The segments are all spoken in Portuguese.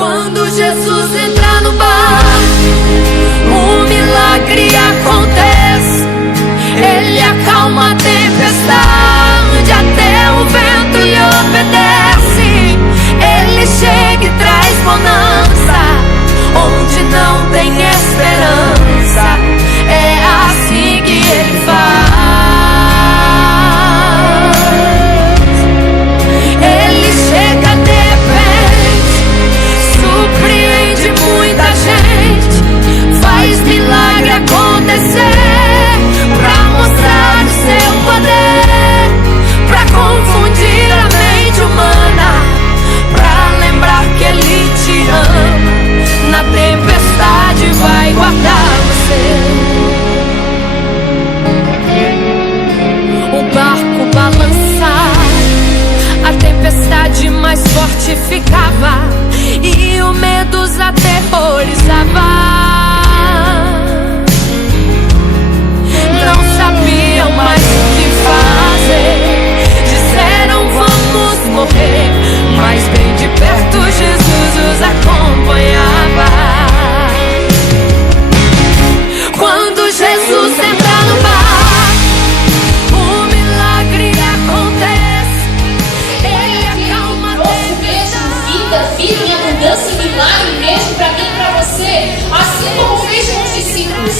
Quando Jesus entra no barco, um milagre acontece. Ele acalma a tempestade, até o vento lhe obedece. Ele chega e traz bonança onde não tem esperança. É assim que ele faz. Ele chega de repente, surpreende muita gente, faz milagre acontecer, pra mostrar o seu poder, pra confundir a mente humana, pra lembrar que ele te ama. Na tempestade vai guardar você. O barco balançava, a tempestade mais forte ficava e o medo os aterrorizava. Não sabiam mais o que fazer, disseram vamos morrer, mas bem de perto Jesus os acompanhava. Quando Jesus entra no barco, o milagre acontece. Ele acalma a tempestade. Vida em abundância e milagre mesmo pra mim e pra você, assim como fez com os discípulos.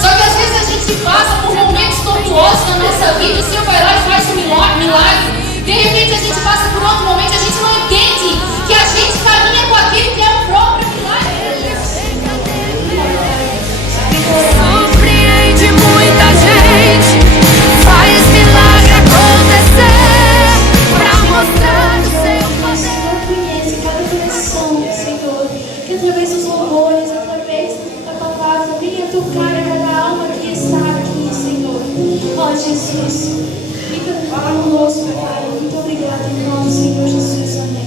Só que às vezes a gente passa por momentos tortuosos na nossa vida, e o Senhor vai lá e faz um milagre. De repente a gente passa por outro momento, a gente não entende que a gente caminha com aquele que é o próprio milagre. Surpreende muita gente, faz milagre acontecer, pra mostrar o seu poder. Conhece cada coração, Senhor, que através dos louvores, através da palavra, venha tocar a cada alma que está aqui, Senhor. Ó Jesus, fica conosco, Pai. Muito obrigada em nome do Senhor Jesus. Amém.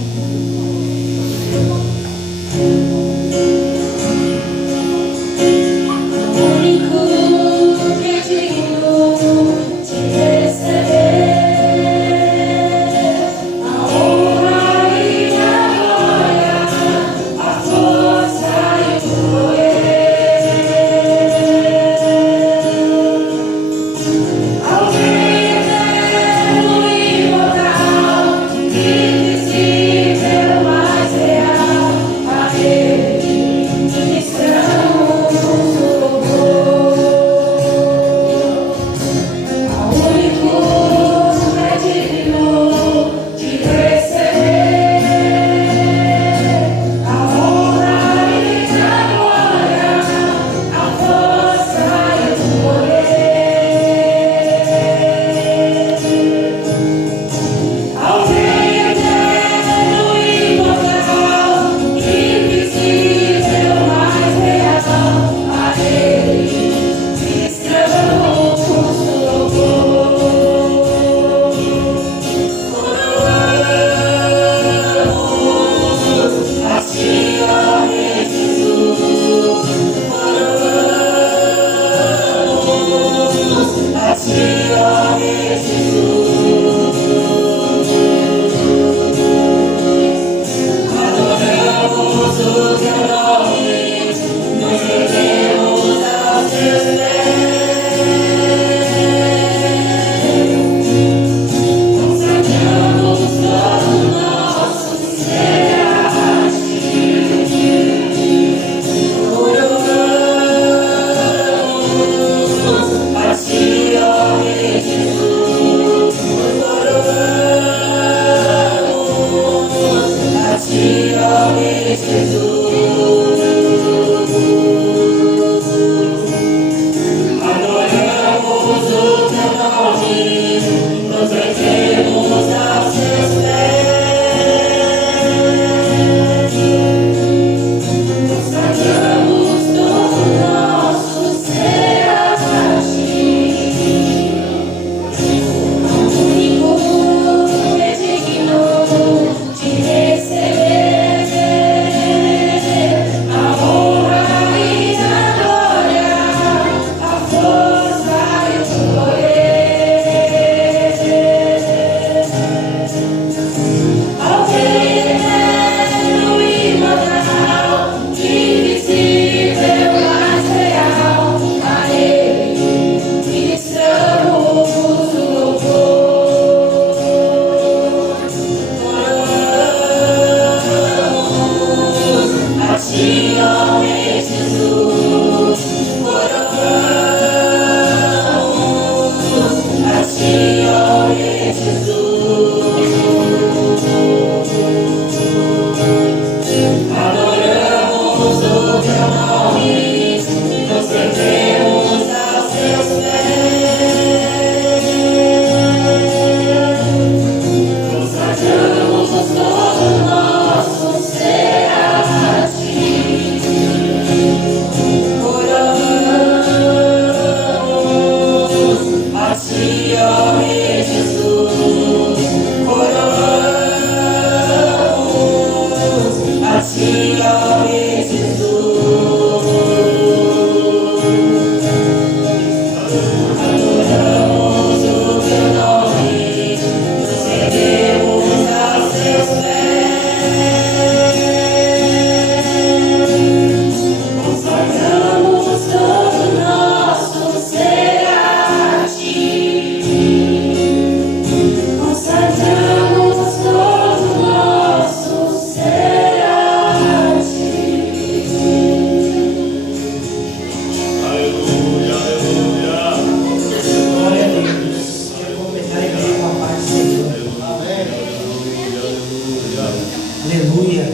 Aleluia.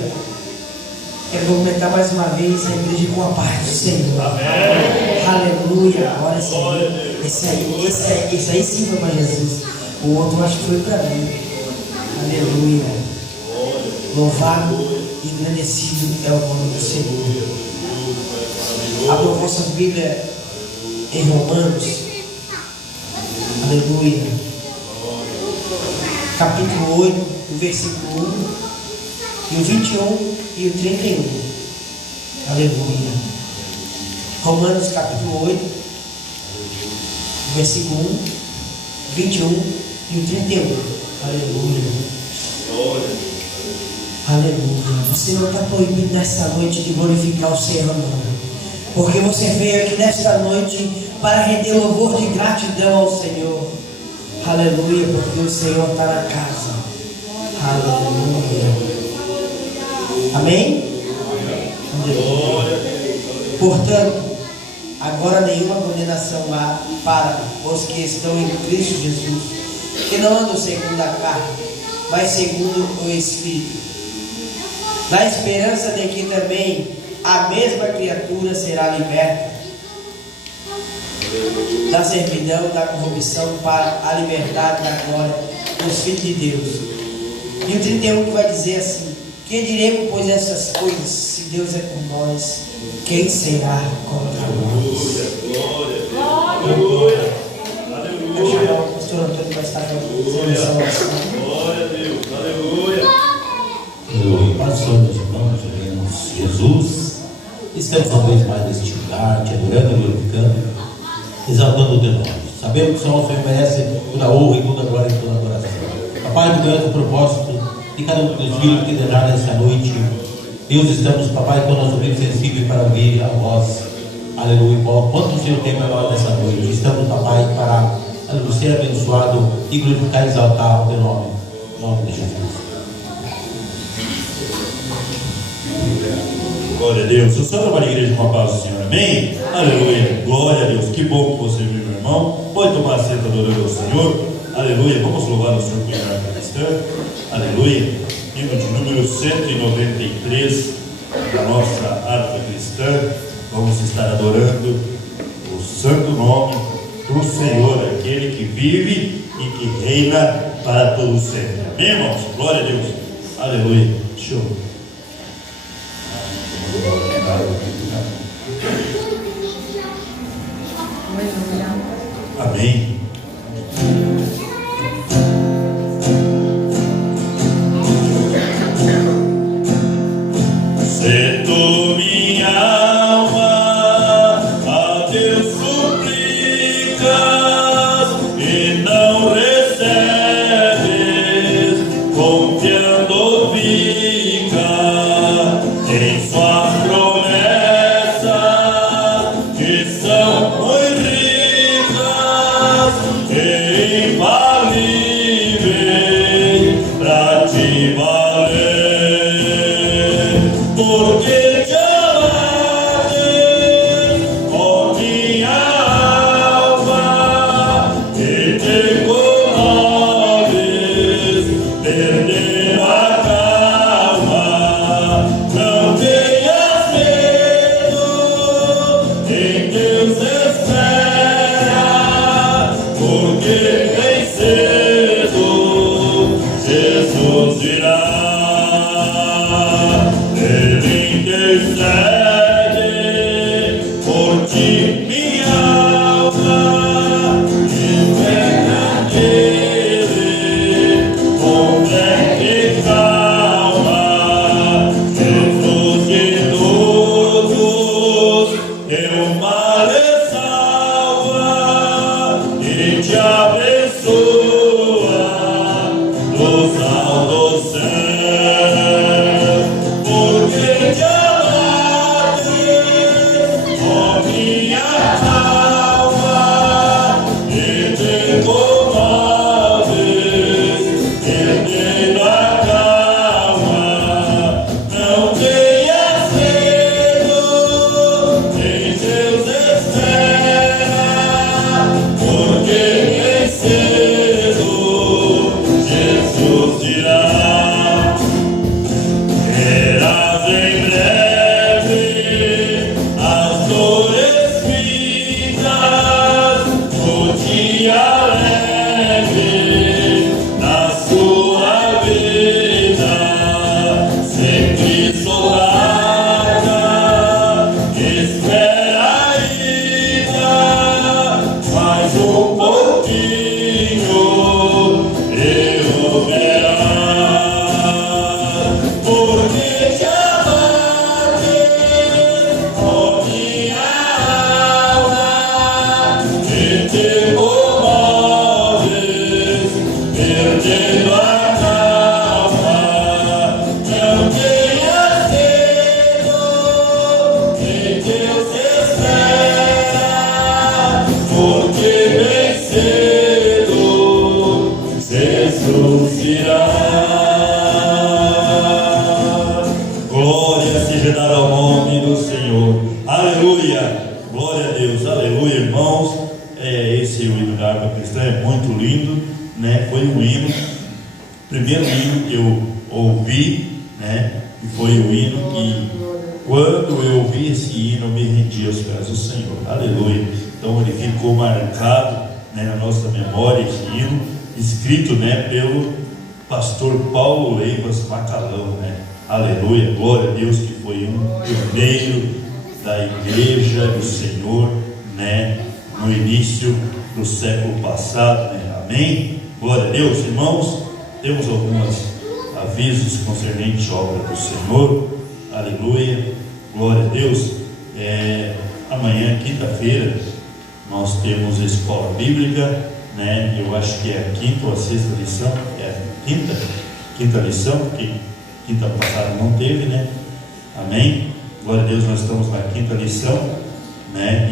Quero comentar mais uma vez a igreja com a paz do Senhor. Amém. Aleluia. Olha esse aí sim foi para Jesus. O outro eu acho que foi para mim. Aleluia. Louvado e agradecido é o nome do Senhor. Abra a vossa Bíblia em Romanos. Aleluia. Capítulo 8, o versículo 1, e o 21 e o 31. Aleluia. Romanos capítulo 8, versículo 1, 21 e o 31. Aleluia. Aleluia. Você não está proibido nesta noite de glorificar o Senhor, não. Porque você veio aqui nesta noite para render louvor de gratidão ao Senhor. Aleluia, porque o Senhor está na casa. Aleluia. Amém? Aleluia. Portanto, agora nenhuma condenação há para os que estão em Cristo Jesus, que não andam segundo a carne, mas segundo o Espírito. Na esperança de que também a mesma criatura será liberta da servidão, da corrupção, para a liberdade da glória dos filhos de Deus. E o 31 que vai dizer assim: que diremos, pois, essas coisas? Se Deus é por nós, quem será contra nós? Glória. Eu chamo o pastor Antônio para estar fazendo essa oração. Glória a Deus. Aleluia. Aleluia. Pastor, meus irmãos, irmãos, Jesus, estamos uma vez mais neste lugar, te adorando e glorificando, exaltando o teu nome. Sabemos que só o Senhor merece toda a honra e toda a glória e toda a adoração. Papai, tu conhece o propósito de cada um dos filhos que terá nessa noite. Deus, estamos, papai, com o nosso ouvido sensível para ouvir a voz. Aleluia. Quanto o Senhor tem para nós nessa noite? Estamos, papai, para ser abençoado e glorificar e exaltar o teu nome. Em nome de Jesus. Glória a Deus. Eu só trabalho na igreja com a paz do Senhor. Amém? Aleluia. Glória a Deus. Que bom que você viu, meu irmão. Pode tomar assento adorando ao Senhor. Aleluia. Vamos louvar o Senhor com a harpa cristã. Aleluia. Hino de número 193 da nossa harpa cristã. Vamos estar adorando o santo nome do Senhor, aquele que vive e que reina para todo sempre. Amém, irmãos? Glória a Deus. Aleluia. Show. Amém. Se tu minha alma a Deus suplicas e não recebes, confiando fica em suas promessas, que são muito ricas e infalíveis para te valer. Porque te amaste, ó minha alma, e te comoves, perder a calma. Não tenhas medo, em Deus espera, porque bem cedo Jesus virá. Ele intercede por ti, minha alma, espera nele, com fé e calma. Jesus de todos, teu mal é salva e te abençoa nos altos céus. Porque te amaste, Escrito, pelo pastor Paulo Leivas Macalão, aleluia, glória a Deus, que foi um pioneiro da igreja do Senhor, no início do século passado, amém? Glória a Deus, irmãos. Temos alguns avisos concernentes à obra do Senhor, aleluia, glória a Deus. Amanhã, quinta-feira, nós temos a escola bíblica, eu acho que é a quinta ou a sexta lição, é a quinta lição, porque quinta passada não teve, amém? Glória a Deus, nós estamos na quinta lição,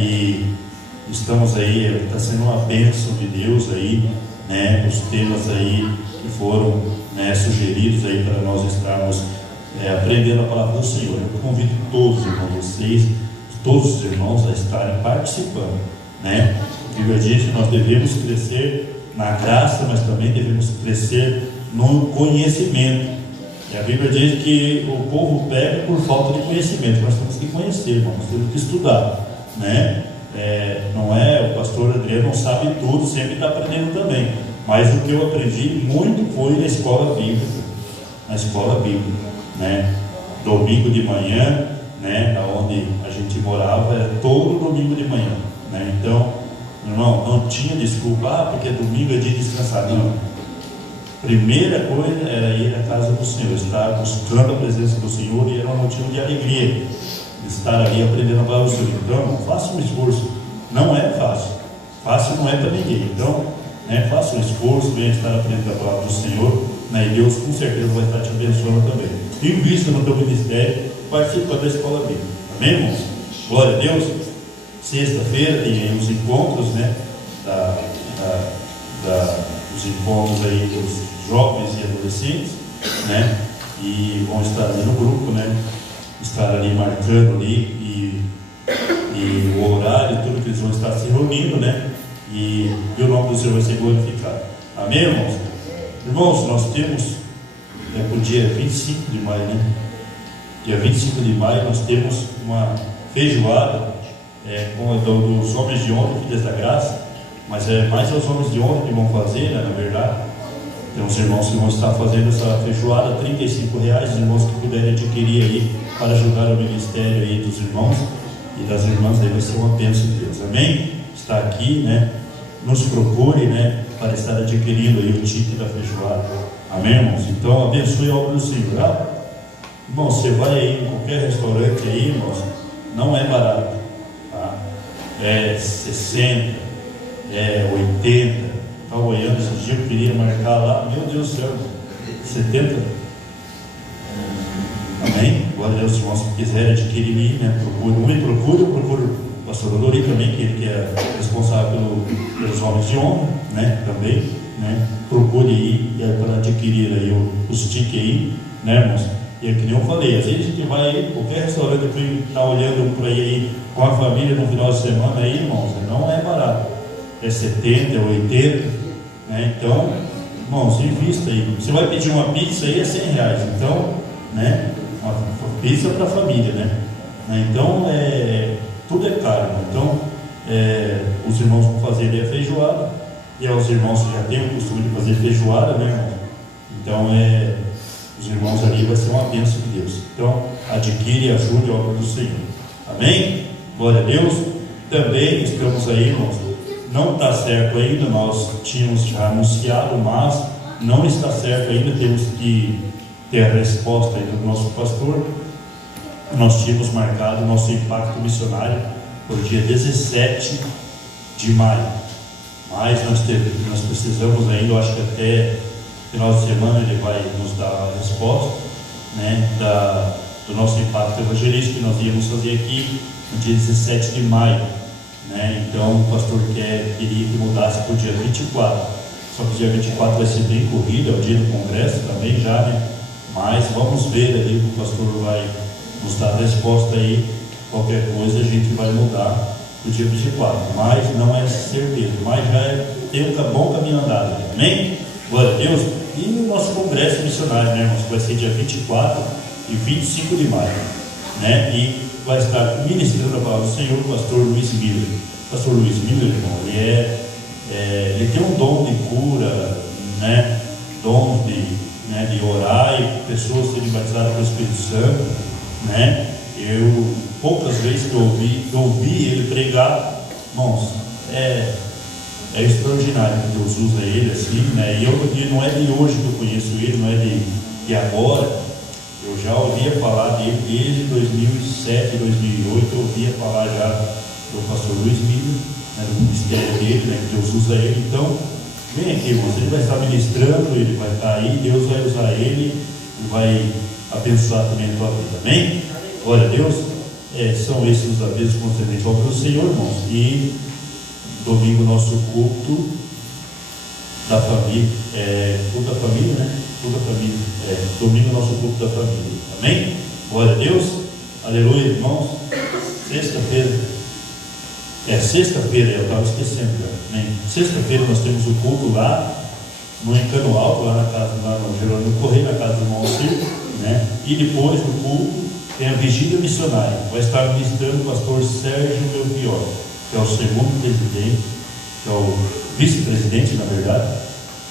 e estamos aí, está sendo uma bênção de Deus aí, os temas aí que foram sugeridos aí para nós estarmos aprendendo a palavra do Senhor. Eu convido todos os irmãos, vocês, todos os irmãos a estarem participando, A Bíblia diz que nós devemos crescer na graça, mas também devemos crescer no conhecimento. E a Bíblia diz que o povo peca por falta de conhecimento. Nós temos que conhecer, nós temos que estudar, não é, o pastor Adriano não sabe tudo, sempre está aprendendo também. Mas o que eu aprendi muito foi na escola bíblica. Domingo de manhã, onde a gente morava, era todo domingo de manhã, Então, irmão, não tinha desculpa, porque domingo é dia de descansar. Não. Primeira coisa era ir à casa do Senhor, estar buscando a presença do Senhor, e era um motivo de alegria estar ali aprendendo a palavra do Senhor. Então, faça um esforço. Não é fácil. Fácil não é para ninguém. Então, faça um esforço, venha estar aprendendo a palavra do Senhor, e Deus com certeza vai estar te abençoando também. Invista no teu ministério, participa da escola bíblica. Amém, irmãos? Glória a Deus. Sexta-feira tem aí os encontros, os encontros aí dos jovens e adolescentes, e vão estar ali no grupo, estar ali marcando ali e o horário, tudo que eles vão estar se reunindo, e o nome do Senhor vai ser glorificado. Amém, irmãos? Irmãos, nós temos para o dia 25 de maio, Dia 25 de maio nós temos uma feijoada dos homens de honra, filhas da graça, mas é mais os homens de honra que vão fazer, na verdade. Tem uns irmãos que vão estar fazendo essa feijoada, R$35, os irmãos que puderem adquirir aí para ajudar o ministério aí dos irmãos e das irmãs, aí vai ser uma bênção de Deus, amém? Está aqui, nos procure, para estar adquirindo aí o ticket da feijoada, amém, irmãos? Então abençoe a obra do Senhor. Irmão, você vai aí em qualquer restaurante aí, irmãos, não é barato, tá? É 60, é 80. Estava olhando esses dias, eu queria marcar lá, meu Deus do céu, 70. Amém? Glória a Deus, irmãos, se quiserem adquirir, procure o pastor Lori também, que ele que é responsável pelos homens de honra, também, procure aí para adquirir aí os tickets aí, irmãos? E é que nem eu falei, às vezes a gente vai aí, qualquer restaurante que está olhando por aí com a família no final de semana aí, irmãos, não é barato, é 70, é 80, Então, irmãos, invista aí. Você vai pedir uma pizza aí, é R$100, então, uma pizza para a família, né? Então, tudo é caro. Então, os irmãos vão fazer a feijoada, e os irmãos já têm o costume de fazer feijoada, né, irmão? Então, os irmãos ali vai ser uma bênção de Deus. Então, adquire e ajude a obra do Senhor. Amém? Glória a Deus. Também estamos aí, irmãos. Não está certo ainda, nós tínhamos já anunciado, mas não está certo ainda, temos que ter a resposta ainda do nosso pastor. Nós tínhamos marcado o nosso impacto missionário por dia 17 de maio. Mas nós precisamos ainda, eu acho que até final de semana ele vai nos dar a resposta, né, do nosso impacto evangelístico que nós íamos fazer aqui no dia 17 de maio. Né? Então o pastor queria que mudasse para o dia 24. Só que o dia 24 vai ser bem corrido, é o dia do congresso também já, né? Mas vamos ver ali que o pastor vai nos dar a resposta aí. Qualquer coisa a gente vai mudar para o dia 24. Mas não é certeza, mas já tem um bom caminho andado. Amém? Glória a Deus. E o nosso congresso missionário, né, irmãos? Vai ser dia 24 e 25 de maio. Né? E vai estar ministrando a palavra do Senhor o pastor Luiz Miller. O pastor Luiz Miller, irmão, ele tem um dom de cura, né? Dom de orar e pessoas serem batizadas pelo Espírito Santo, né? Eu, poucas vezes que eu ouvi ele pregar, irmãos, é extraordinário que Deus usa ele assim, né? E não é de hoje que eu conheço ele, não é de agora. Eu já ouvia falar dele desde 2007, 2008, eu ouvia falar já do pastor Luiz Miller, né, do ministério dele, né, que Deus usa ele. Então, vem aqui, irmãos, ele vai estar ministrando, ele vai estar aí, Deus vai usar ele e vai abençoar também a tua vida. Amém? Glória a Deus. São esses os avisos concernentes ao obra do Senhor, irmãos. E domingo nosso culto da família, culto da família, né? Culto da família, domingo nosso culto da família. Amém? Glória a Deus. Aleluia, irmãos. Sexta-feira, eu estava esquecendo, né? Sexta-feira nós temos o culto lá no Encano Alto, lá no Jerônimo Correia, na casa do irmão Ciro, né? E depois do culto tem a vigília missionária. Vai estar ministrando o pastor Sérgio Melchior, que é o segundo presidente, que é o vice-presidente, na verdade,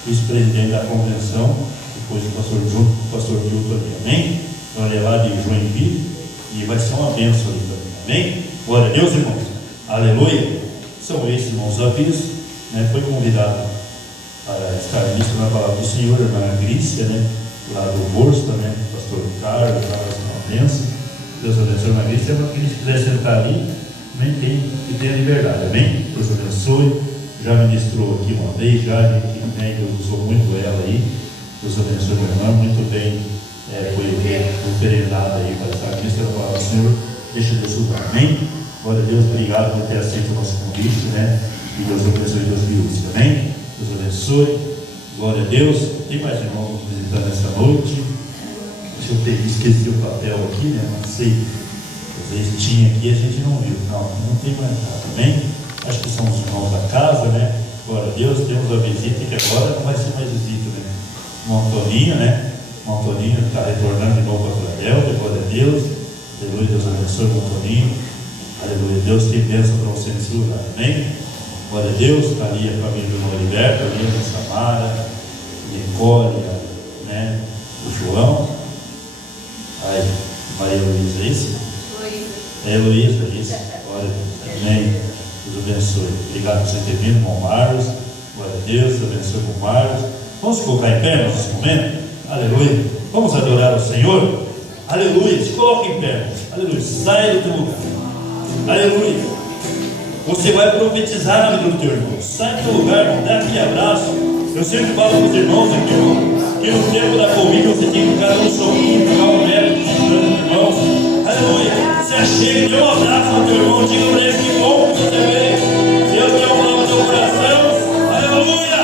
vice-presidente da convenção, depois do pastor junto com o pastor Milton ali. Amém? Então ele é lá de Joinville e vai ser uma bênção ali também. Amém? Glória a Deus, irmãos. Aleluia. São esses, irmãos, avisos, né? Foi convidado para estar ministro na palavra do Senhor, a irmã Grícia, né? Lá do Borsta, né? Pastor Ricardo, uma bênção. Deus abençoe, irmã Grícia. Se a irmã Grícia quiser sentar ali, também tem que ter a liberdade. Amém? Deus abençoe. Já ministrou aqui uma vez, já a gente, né, Deus usou muito ela aí. Deus abençoe, minha irmã, muito bem. Foi perenado aí para estar ministrando a palavra do Senhor. Deixa Deus usar. Amém? Glória a Deus, obrigado por ter aceito o nosso convite, né? E Deus abençoe, Deus me use. Amém? Deus abençoe. Glória a Deus. Tem mais irmãos visitando essa noite? Deixa eu ter, esqueci o papel aqui, né? Não sei. Às vezes tinha aqui, a gente não viu. Não tem mais nada. Amém? Acho que são os irmãos da casa, né? Glória a Deus, temos a visita que agora não vai ser mais visita, né? O Antoninho, né? O Antoninho está retornando de novo para a Filadélfia, glória a Deus. Aleluia, Deus abençoe o Antoninho. Aleluia, Deus tem bênção para você nesse lugar. Amém? Glória a Deus, está ali a família do Heriberto, ali a Samara, Nicole, né? O João. Aí, Maria Luísa, é isso? Heloísa, isso. Glória a Deus. Amém. Deus abençoe. Obrigado por você ter vindo, irmão Marlos. Glória a Deus, Deus abençoe o irmão Marlos. Vamos colocar em pé nesse momento? Aleluia. Vamos adorar ao Senhor? Aleluia. Se coloque em pé. Aleluia. Saia do teu lugar. Aleluia. Você vai profetizar na vida do teu irmão. Sai do teu lugar, irmão. Dá aquele abraço. Eu sempre falo com os irmãos aqui, irmão, que no tempo da Covid você tem que ficar um sorriso, ficar um médico, irmãos. Aleluia. Se achegue, dê um abraço ao teu irmão. Diga para ele que bom que você veio. Deus tem um plano no teu coração. Aleluia.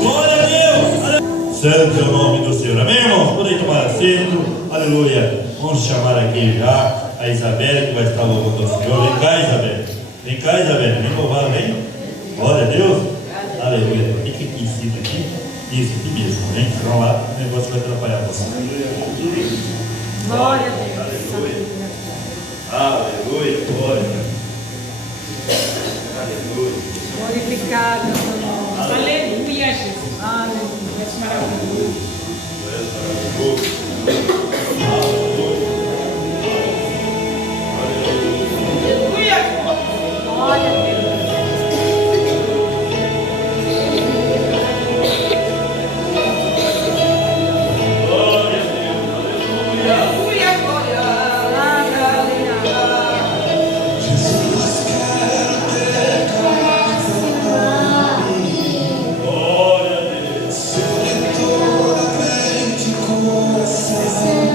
Glória a Deus. Aleluia. Santo é o nome do Senhor. Amém, irmãos? Podem tomar assento. Aleluia. Vamos chamar aqui já a Isabelle, que vai estar louvando ao Senhor. Vem cá, Isabelle. Vem cá, Isabelle. Vem louvar, vem. Glória a Deus. Aleluia. Fica aqui em cima aqui. Isso aqui mesmo, vem. Senão lá o negócio vai atrapalhar você. Glória a Deus. Aleluia, glória. Aleluia. Glorificado é o seu nome. Aleluia, Jesus. Aleluia. És maravilhoso. Aleluia. Glória a Deus. Sim.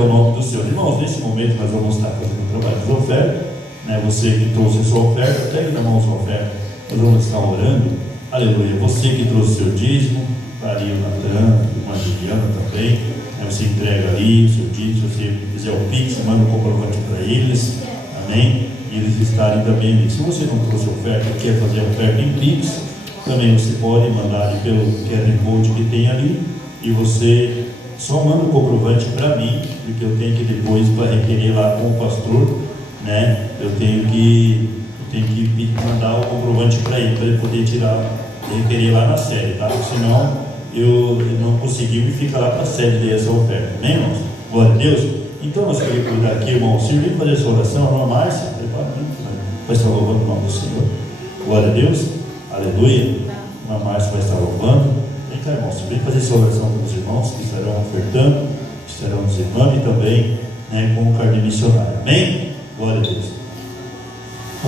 é o nome do Senhor. Irmãos, nesse momento nós vamos estar fazendo o trabalho de oferta, né? Você que trouxe sua oferta, pegue na mão sua oferta, nós vamos estar orando, aleluia. Você que trouxe seu dízimo, Maria, Natan, irmã Juliana também, né? Você entrega ali o seu dízimo, se você fizer o Pix, manda um comprovante para eles, amém? E eles estarem também ali. Se você não trouxe oferta, quer fazer oferta em Pix, também você pode mandar ali pelo QR Code que tem ali, e você só manda o comprovante para mim, porque eu tenho que depois, para requerer lá com o pastor, né? Eu tenho que mandar o comprovante para ele poder requerer lá na sede, tá? Porque senão ele não conseguiu e fica lá para a sede dessa oferta, amém, irmãos? Glória a Deus. Então nós queremos cuidar aqui, irmão, se vir fazer essa oração, irmã Márcia, vai estar louvando o nome do Senhor. Glória a Deus, aleluia. Irmã Márcia vai estar louvando. Vem cá, irmão, se vir fazer essa oração com os irmãos que estarão ofertando, estarão dizimando e também, né, com o carnê missionário, amém? Glória a Deus.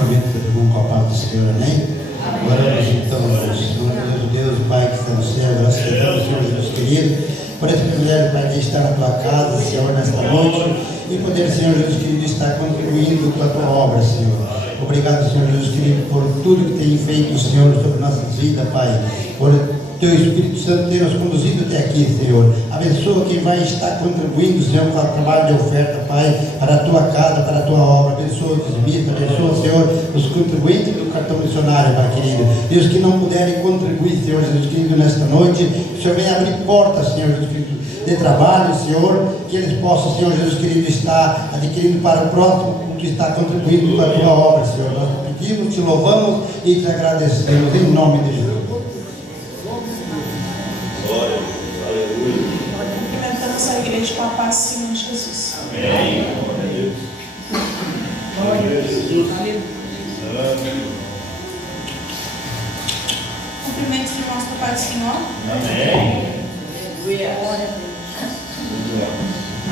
Amém, todo mundo com a paz do Senhor, amém? Oramos então, Senhor Deus, Pai que está no céu, graças a Deus, Senhor Jesus querido, por esse privilégio, Pai, de estar na tua casa, Senhor, nesta noite, e poder, Senhor Jesus querido, estar contribuindo com a tua obra, Senhor. Obrigado, Senhor Jesus querido, por tudo que tem feito, Senhor, sobre nossas vidas, Pai, por Teu Espírito Santo ter nos conduzido até aqui, Senhor. Abençoa quem vai estar contribuindo, Senhor, com o trabalho de oferta, Pai, para a Tua casa, para a Tua obra. Abençoa os dizimistas, abençoa, Senhor, os contribuintes do cartão missionário, Pai querido. E os que não puderem contribuir, Senhor Jesus querido, nesta noite, o Senhor venha abrir portas, Senhor Jesus querido, de trabalho, Senhor, que eles possam, Senhor Jesus querido, estar adquirindo para o próximo que está contribuindo com a Tua obra, Senhor. Nós te pedimos, te louvamos e te agradecemos, em nome de Jesus. Cumprimentamos a igreja com a paz do Senhor Jesus. Amém. Glória a Deus. Cumprimentos os irmãos com a paz do Senhor. Amém. Glória a Deus.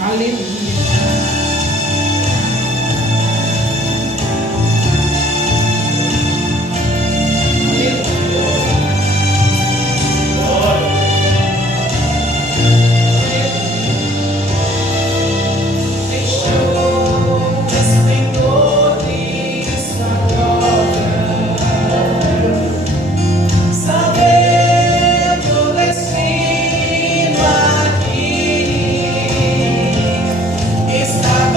Aleluia. Está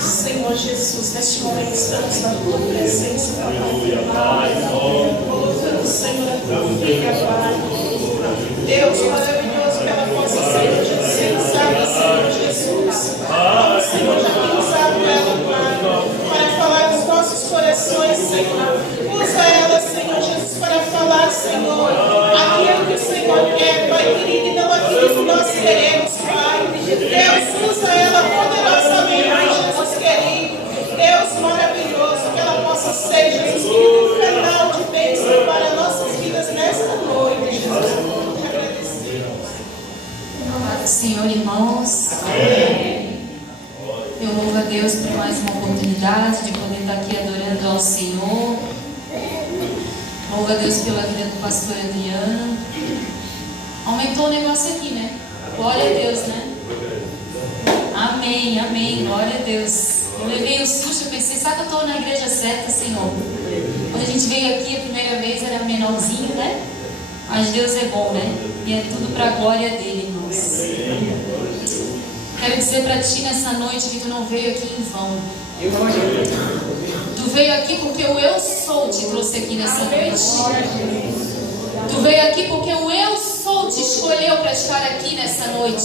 Senhor Jesus, neste momento estamos na tua presença, Pai. Colocando, Senhor, a tua filha, Pai. Deus maravilhoso, que ela possa ser utilizada, Senhor Jesus. Como, Senhor, já tem usado ela, Pai, para falar dos nossos corações, Senhor. Usa ela, Senhor Jesus, para falar, Senhor, aquilo que o Senhor quer, Pai querido, e não aquilo que nós queremos, Pai. Deus, usa ela poderosamente, Jesus querido. Deus maravilhoso, que ela possa ser, Jesus querido, um canal de bênção para nossas vidas nesta noite, Jesus. Senhor, irmãos, eu louvo a Deus por mais uma oportunidade de poder estar aqui adorando ao Senhor. Louvo a Deus pela vida do pastor Adriano. Aumentou o negócio aqui, né? Glória a Deus, né? Amém, amém, glória a Deus. Eu levei um susto, eu pensei, sabe que eu estou na igreja certa, Senhor? Quando a gente veio aqui a primeira vez era menorzinho, né? Mas Deus é bom, né? E é tudo para a glória dele, irmãos. Quero dizer para ti nessa noite que tu não veio aqui em vão. Tu veio aqui porque o Eu Sou te trouxe aqui nessa noite. Tu veio aqui porque o Eu Sou te escolheu para estar aqui nessa noite.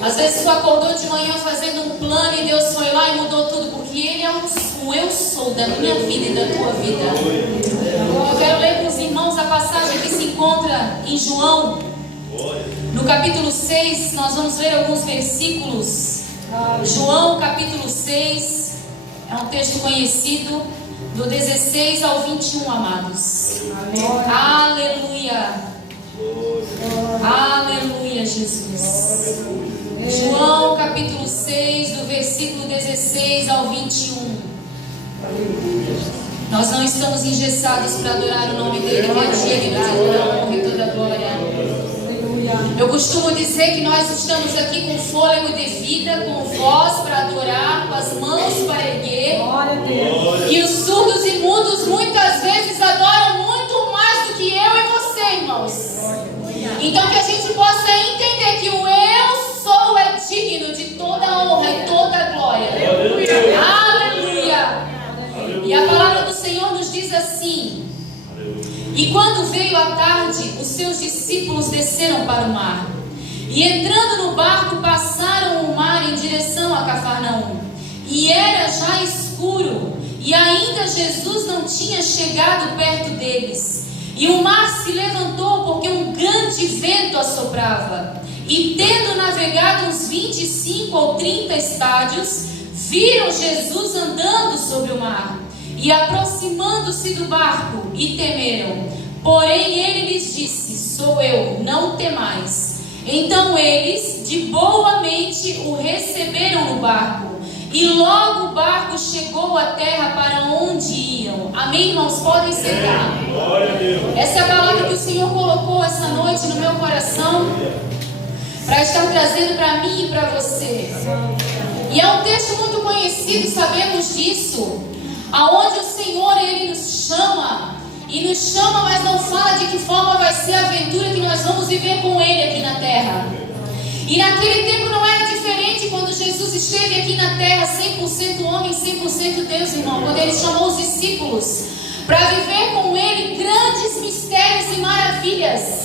Às vezes tu acordou de manhã fazendo um plano e Deus foi lá e mudou tudo, porque Ele é o Eu Sou da minha vida e da tua vida. Eu quero ler com os irmãos a passagem que se encontra em João, no capítulo 6. Nós vamos ver alguns versículos. João capítulo 6, é um texto conhecido, do 16 ao 21, amados. Aleluia. Aleluia, Jesus. João capítulo 6, do versículo 16 ao 21. Nós não estamos engessados para adorar o nome dele, que é digno de toda honra e toda glória. Eu costumo dizer que nós estamos aqui com fôlego de vida, com voz para adorar, com as mãos para erguer. E os surdos e mudos muitas vezes adoram muito mais do que eu e você, irmãos. Então que a gente possa entender que o Eu Sou é digno de toda honra e toda glória. Aleluia. E a palavra do Senhor nos diz assim: e quando veio a tarde, os seus discípulos desceram para o mar, e entrando no barco passaram o mar em direção a Cafarnaum. E era já escuro, e ainda Jesus não tinha chegado perto deles. E o mar se levantou porque um grande vento assoprava. E tendo navegado uns 25 ou 30 estádios, viram Jesus andando sobre o mar, e aproximando-se do barco, e temeram. Porém ele lhes disse: sou eu, não temais. Então eles, de boa mente, o receberam no barco, e logo o barco chegou à terra para onde iam. Amém, irmãos? Podem sentar. Essa é a palavra que o Senhor colocou essa noite no meu coração, para estar trazendo para mim e para você. E é um texto muito conhecido, sabemos disso, aonde o Senhor, Ele nos chama, e nos chama, mas não fala de que forma vai ser a aventura que nós vamos viver com Ele aqui na terra. E naquele tempo não era diferente quando Jesus esteve aqui na terra, 100% homem, 100% Deus, irmão, quando Ele chamou os discípulos para viver com Ele grandes mistérios e maravilhas.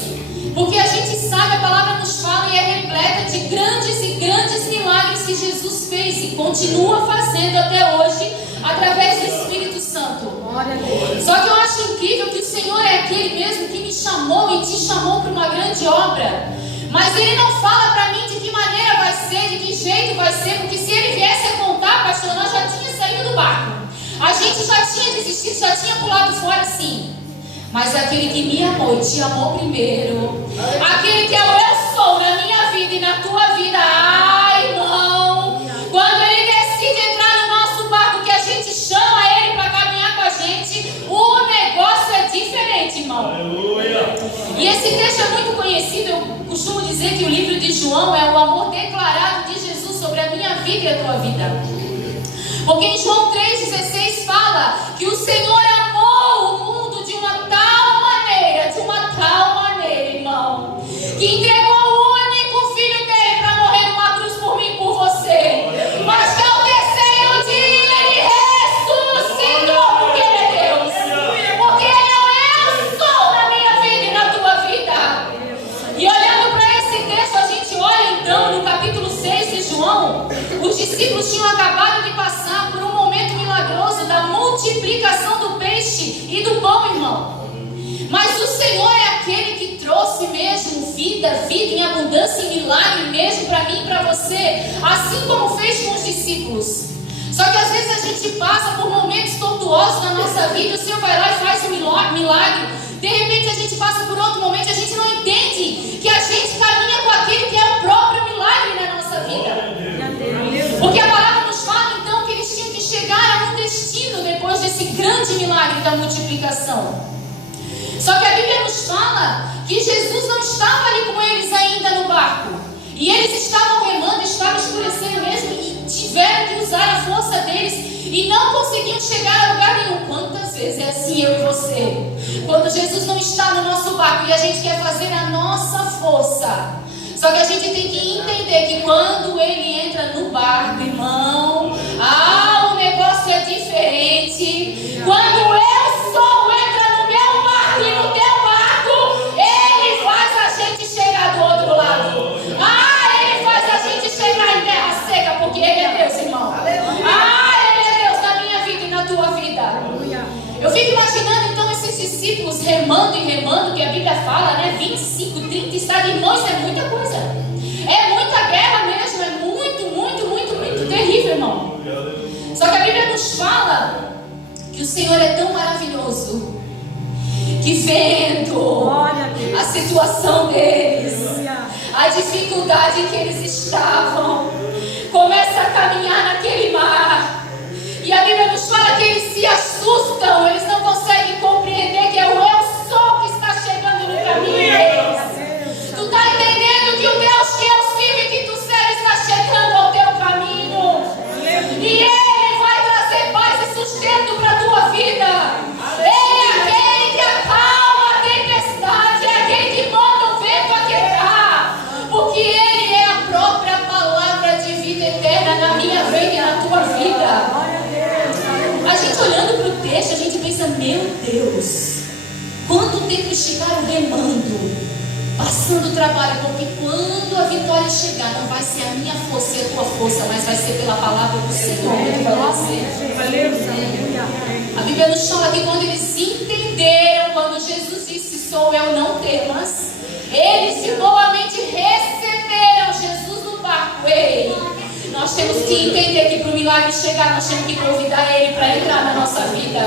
Porque a gente sabe, a palavra nos fala e é repleta de grandes e grandes milagres que Jesus fez e continua fazendo até hoje, através do Espírito Santo. Só que eu acho incrível que o Senhor é aquele mesmo que me chamou e te chamou para uma grande obra. Mas Ele não fala para mim de que maneira vai ser, de que jeito vai ser, porque se Ele viesse a contar, pastor, nós já tínhamos saído do barco. A gente já tinha desistido, já tinha pulado fora, sim. Mas aquele que me amou e te amou primeiro, aquele que é o Eu Sou na minha vida e na tua vida, ai, irmão, quando Ele decide entrar no nosso barco, que a gente chama Ele para caminhar com a gente, o negócio é diferente, irmão. Aleluia. E esse texto é muito conhecido. Eu costumo dizer que o livro de João é o amor declarado de Jesus sobre a minha vida e a tua vida. Porque em João 3,16 fala que o Senhor amou o mundo de uma tal maneira, irmão, que entregou o único Os discípulos tinham acabado de passar por um momento milagroso da multiplicação do peixe e do pão, irmão. Mas o Senhor é aquele que trouxe mesmo vida em abundância e milagre mesmo para mim e para você, assim como fez com os discípulos. Só que às vezes a gente passa por momentos tortuosos na nossa vida, o Senhor vai lá e faz um milagre. De repente a gente passa por outro momento e a gente não entende que a gente caminha com aquele que é o próprio milagre na nossa vida. Porque a palavra nos fala então que eles tinham que chegar a um destino depois desse grande milagre da multiplicação. Só que a Bíblia nos fala que Jesus não estava ali com eles ainda no barco. E eles estavam remando, estava escurecendo mesmo e tiveram que usar a força deles e não conseguiam chegar a lugar nenhum. Quantas vezes é assim eu e você? Quando Jesus não está no nosso barco e a gente quer fazer a nossa força. Só que a gente tem que entender que quando ele entra no barco, irmão, o negócio é diferente. Quando eu sou entra no meu barco e no teu barco, ele faz a gente chegar do outro lado. Ele faz a gente chegar em terra seca, porque ele é Deus, irmão. Ele é Deus na minha vida e na tua vida. Eu fico imaginando então esses discípulos remando e remando, que a Bíblia fala, né? 25, 30 estados, irmãos, é muita coisa. É muita guerra mesmo, é muito terrível, irmão. Só que a Bíblia nos fala que o Senhor é tão maravilhoso que vendo a situação deles, a dificuldade que eles estavam, começa a caminhar naquele mar. E a Bíblia nos fala que eles se assustam, eles não conseguem compreender que é o eu sou que está chegando no caminho deles. Tu está entendendo que o Deus que eu sirvo e que tu serves está chegando ao teu caminho. E Ele vai trazer paz e sustento para a tua vida. Ele é aquele que acalma a tempestade, é aquele que manda o vento aquietar. Porque Ele é a própria palavra de vida eterna na minha vida e na tua vida. A gente olhando para o texto, a gente pensa, meu Deus, quanto tempo eles ficaram remando, passando trabalho, porque quando a vitória chegar, não vai ser a minha força e a tua força, mas vai ser pela palavra do Senhor que vai fazer. A Bíblia nos fala que quando eles entenderam, quando Jesus disse, sou eu, não temas, eles de boa mente receberam Jesus no barco. Ei, nós temos que entender que para o milagre chegar, nós temos que convidar Ele para entrar na nossa vida.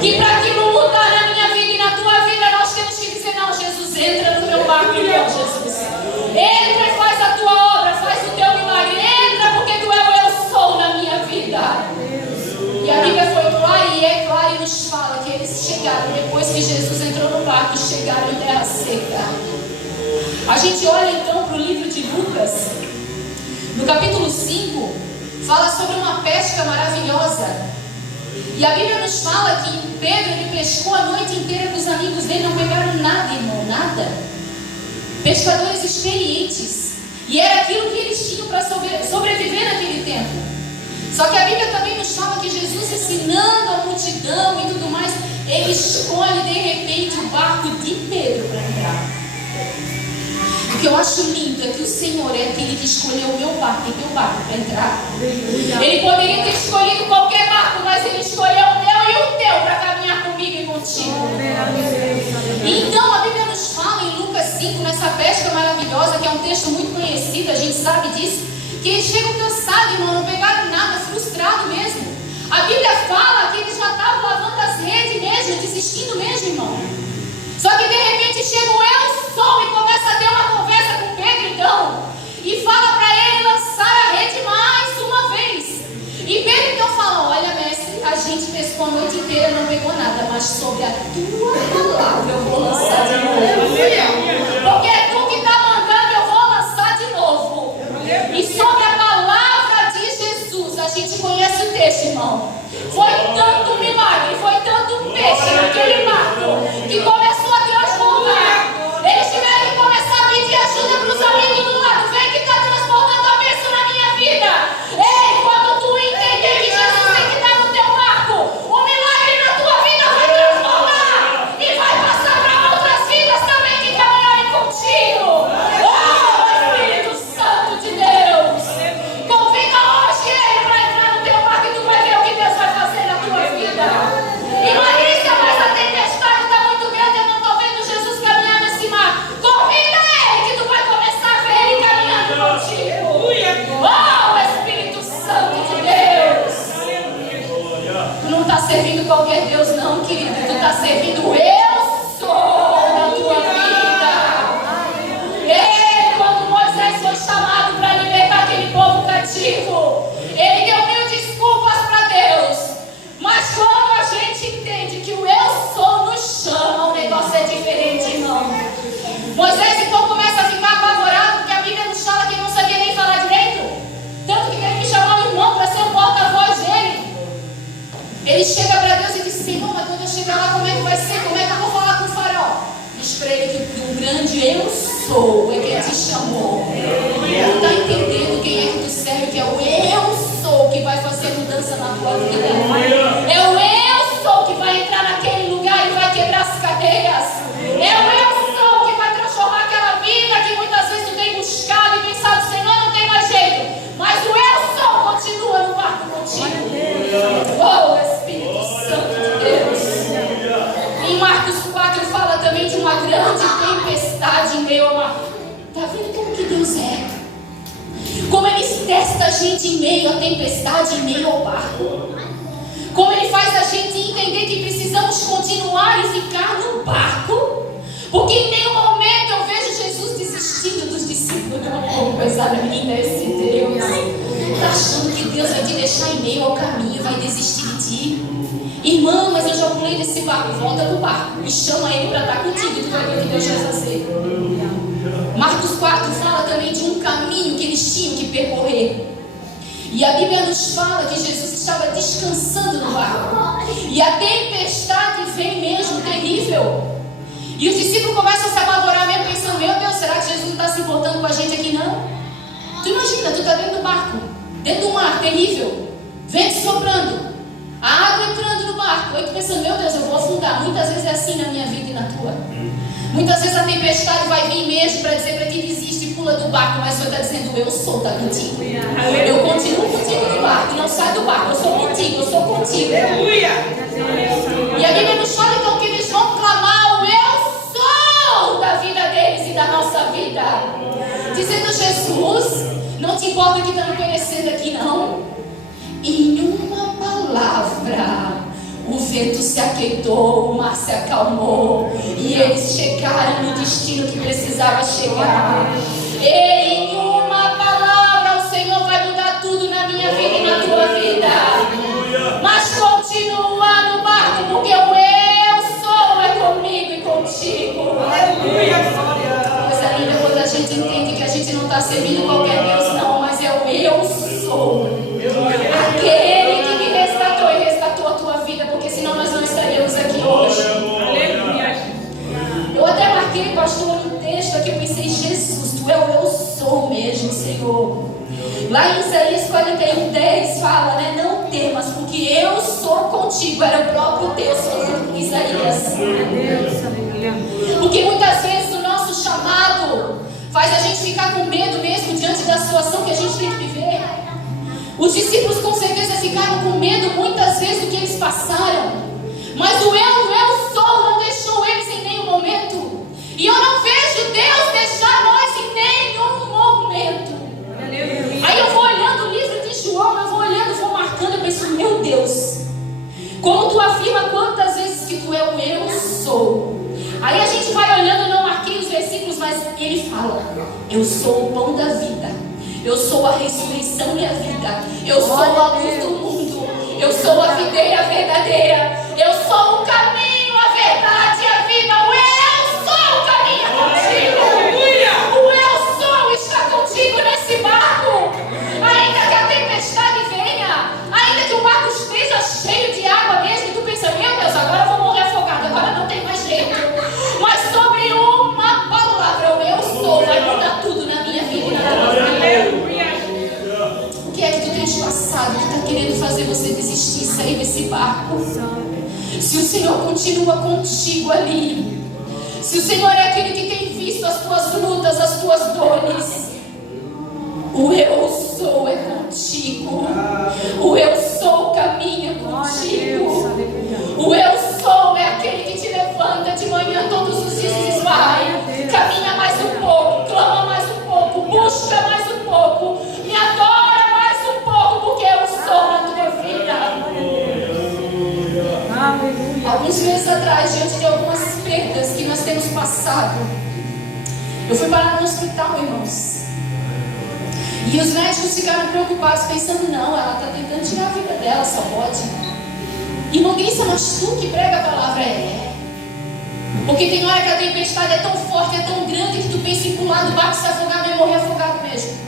Que para aquilo mudar na minha vida e na tua vida, nós temos que dizer, não, Jesus, entra no meu barco, então, Jesus. Entra e faz a tua obra, faz o teu milagre. Entra porque tu é o eu sou na minha vida. E a Bíblia foi clara e é clara e nos fala que eles chegaram, depois que Jesus entrou no barco, chegaram em terra seca. A gente olha então para o livro de Lucas. No capítulo 5, fala sobre uma pesca maravilhosa. E a Bíblia nos fala que Pedro, ele pescou a noite inteira com os amigos dele, não pegaram nada, irmão, nada. Pescadores experientes. E era aquilo que eles tinham para sobreviver naquele tempo. Só que a Bíblia também nos fala que Jesus, ensinando a multidão e tudo mais, ele escolhe de repente o barco de Pedro para entrar. O que eu acho lindo é que o Senhor é aquele que escolheu o meu barco e teu barco para entrar. Ele poderia ter escolhido qualquer barco, mas Ele escolheu o meu e o teu para caminhar comigo e contigo. Então a Bíblia nos fala em Lucas 5, nessa pesca maravilhosa, que é um texto muito conhecido, a gente sabe disso, que eles chegam cansados, irmão, não pegaram nada, frustrado mesmo. A Bíblia fala que eles já estavam lavando as redes mesmo, desistindo mesmo, irmão. Só que de repente chega o eu sou e começa a ter uma conversa com Pedro então, e fala para ele lançar a rede mais uma vez. E Pedro então fala, olha mestre, a gente pescou a noite inteira, não pegou nada, mas sobre a tua palavra eu vou lançar de novo. Porque é tu que está mandando, eu vou lançar de novo. E sobre a palavra de Jesus, a gente conhece o texto, irmão. Foi tanto milagre, foi tanto peixe naquele barco, que começou a transformar. Eles tiveram que começar a pedir ajuda para os amigos do lado. Vem que está transformando a bênção na minha vida. Ei, quando tu entender que Jesus tem que estar no teu barco, o milagre na tua vida vai transformar e vai passar para outras vidas também que caminharem contigo. Oh, Espírito Santo de Deus, convida sou é quem te chamou. Tu está entendendo quem é que tu serve, que é o eu sou que vai fazer mudança na tua vida. É o eu sou que vai entrar naquele lugar e vai quebrar as cadeias. É o eu sou que vai transformar aquela vida que muitas vezes tu tem buscado e pensado, Senhor, não tem mais jeito. Mas o eu sou continua no barco contigo. Oh, Espírito Santo de Deus. Em Marcos 4 fala também de uma grande tempestade em meio ao mar. Está vendo como que Deus é? Como Ele testa a gente em meio à tempestade, em meio ao barco. Como Ele faz a gente entender que precisamos continuar e ficar no barco. Porque em nenhum momento eu vejo Jesus desistindo dos discípulos. Oh, coisa linda esse Deus. Está achando que Deus vai te deixar em meio ao caminho, vai desistir de ti? Irmã, mas eu já pulei desse barco. Volta do barco e chama Ele para estar contigo. E tu vai ver o que Deus vai fazer. Marcos 4 fala também de um caminho que eles tinham que percorrer. E a Bíblia nos fala que Jesus estava descansando no barco. E a tempestade vem mesmo, terrível. E os discípulos começam a se apavorar mesmo, pensando, meu Deus, será que Jesus não está se importando com a gente aqui não? Tu imagina, tu está dentro do barco, dentro do mar, terrível. Vento soprando, a água entrando no barco. Aí tu pensando, meu Deus, eu vou afundar. Muitas vezes é assim na minha vida e na tua. Muitas vezes a tempestade vai vir mesmo para dizer para ti, desiste e pula do barco. Mas o Senhor está dizendo, eu sou, está contigo. Eu continuo contigo no barco, não sai do barco, eu sou contigo, eu sou contigo. E a Bíblia nos fala então que eles vão clamar o eu sou da vida deles e da nossa vida. Dizendo, Jesus, não te importa que estamos perecendo aqui não. Em uma palavra, o vento se aquietou, o mar se acalmou e eles chegaram no destino que precisava chegar. E em uma palavra o Senhor vai mudar tudo na minha vida e na tua vida. Mas continua no barco, porque o eu sou é comigo e contigo. Coisa linda quando a gente entende que a gente não está servindo qualquer Deus não, mas é o eu sou. Aquele que me resgatou e resgatou a tua vida, porque senão nós não estaríamos aqui hoje. Eu até marquei, pastor, um texto aqui, eu pensei, Jesus, tu é o eu sou mesmo, Senhor. Lá em Isaías 41:10 fala, né? Não temas, porque eu sou contigo. Era o próprio Deus falando com Isaías. Porque muitas vezes o nosso chamado faz a gente ficar com medo mesmo diante da situação que a gente tem que viver. Os discípulos com certeza ficaram com medo muitas vezes do que eles passaram. Mas o eu sou não deixou eles em nenhum momento. E eu não vejo Deus deixar nós em nenhum momento. Aí eu vou olhando o livro de João, eu vou olhando, vou marcando, eu penso, meu Deus, como tu afirma quantas vezes que tu é o eu sou. Aí a gente vai olhando, eu não marquei os versículos, mas ele fala, eu sou o pão da vida, eu sou a ressurreição e a vida, eu sou a luz do mundo, eu sou a videira verdadeira, eu sou o caminho, a verdade e a vida. O eu sou caminha contigo. O eu sou está contigo nesse barco. Ainda que a tempestade venha, ainda que o barco esteja cheio de água mesmo, e tu pensa, meu Deus, agora eu vou morrer afogado, agora não tem mais jeito. Mas sobre uma palavra, o eu sou vai mudar tudo na minha vida e na tua vida. O que é que tu tens passado que está querendo fazer você desistir, sair desse barco? Se o Senhor continua contigo ali, se o Senhor é aquele que tem visto as tuas lutas, as tuas dores, o eu sou é contigo. O eu sou caminha contigo. O eu sou é aquele que te levanta de manhã todos os dias e diz, vai, caminha mais um pouco, clama mais um pouco, busca mais um pouco, me adora mais um pouco, porque eu sou na tua vida. Alguns meses atrás, diante de algumas perdas que nós temos passado, eu fui parar no hospital, irmãos. E os médicos ficaram preocupados, pensando, não, ela está tentando tirar a vida dela, só pode. Irmão Grícia, mas tu que prega a palavra porque tem hora que a tempestade é tão forte, é tão grande, que tu pensa em pular do barco, se afogar, vai morrer afogado mesmo.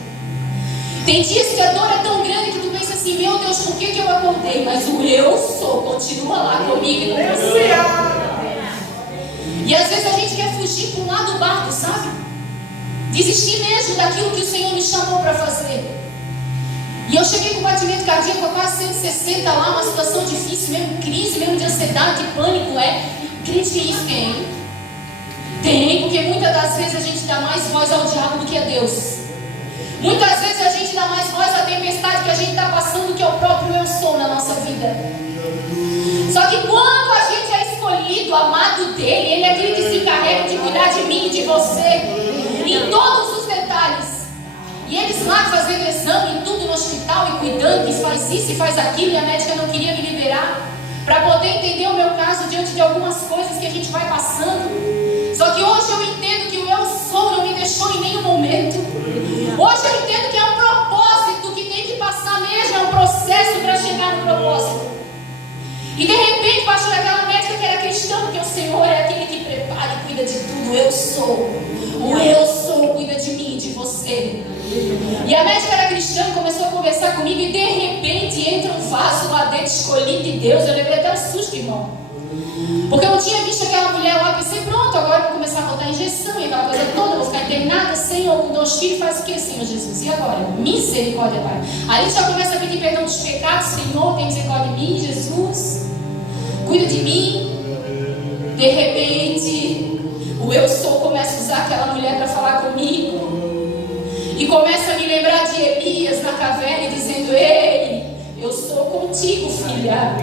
Tem dias que a dor é tão grande que tu pensa assim, meu Deus, por que eu acordei? Mas o eu sou continua lá comigo e não precisa. E às vezes a gente quer fugir, pular do barco, sabe? Desistir mesmo daquilo que o Senhor me chamou para fazer. E eu cheguei com batimento cardíaco a quase 160 lá, uma situação difícil, mesmo crise, mesmo de ansiedade, de pânico. Crente que isso tem? Tem, porque muitas das vezes a gente dá mais voz ao diabo do que a Deus. Muitas vezes a gente dá mais voz à tempestade que a gente está passando do que ao próprio eu sou na nossa vida. Só que quando a gente é escolhido, amado dele, ele é aquele que se encarrega de cuidar de mim e de você, em todos os detalhes. E eles lá fazendo exame e tudo no hospital e cuidando, que faz isso e faz aquilo, e a médica não queria me liberar para poder entender o meu caso diante de algumas coisas que a gente vai passando. Só que hoje eu entendo que o eu sou não me deixou em nenhum momento. Hoje eu entendo que é um propósito que tem que passar mesmo, é um processo para chegar no propósito. E de repente, pastor, aquela médica que era cristã, porque o Senhor é aquele que prepara e cuida de tudo. Eu sou. O eu sou cuida de mim e de você. E a médica era cristã, começou a conversar comigo e de repente entra um vaso lá dentro escolhido de Deus. Eu levei até um susto, irmão. Porque eu tinha visto aquela mulher lá, pensei, pronto, agora eu vou começar a botar injeção e aquela coisa toda, vou ficar internada, Senhor, com 2 filhos, faz o que, Senhor Jesus? E agora? Misericórdia, Pai. Aí a gente já começa a pedir perdão dos pecados, Senhor, tem misericórdia de mim, Jesus, cuida de mim. De repente, o eu sou começa a usar aquela mulher para falar comigo e começa a me lembrar de Elias na caverna, dizendo, ei, eu sou contigo, filha.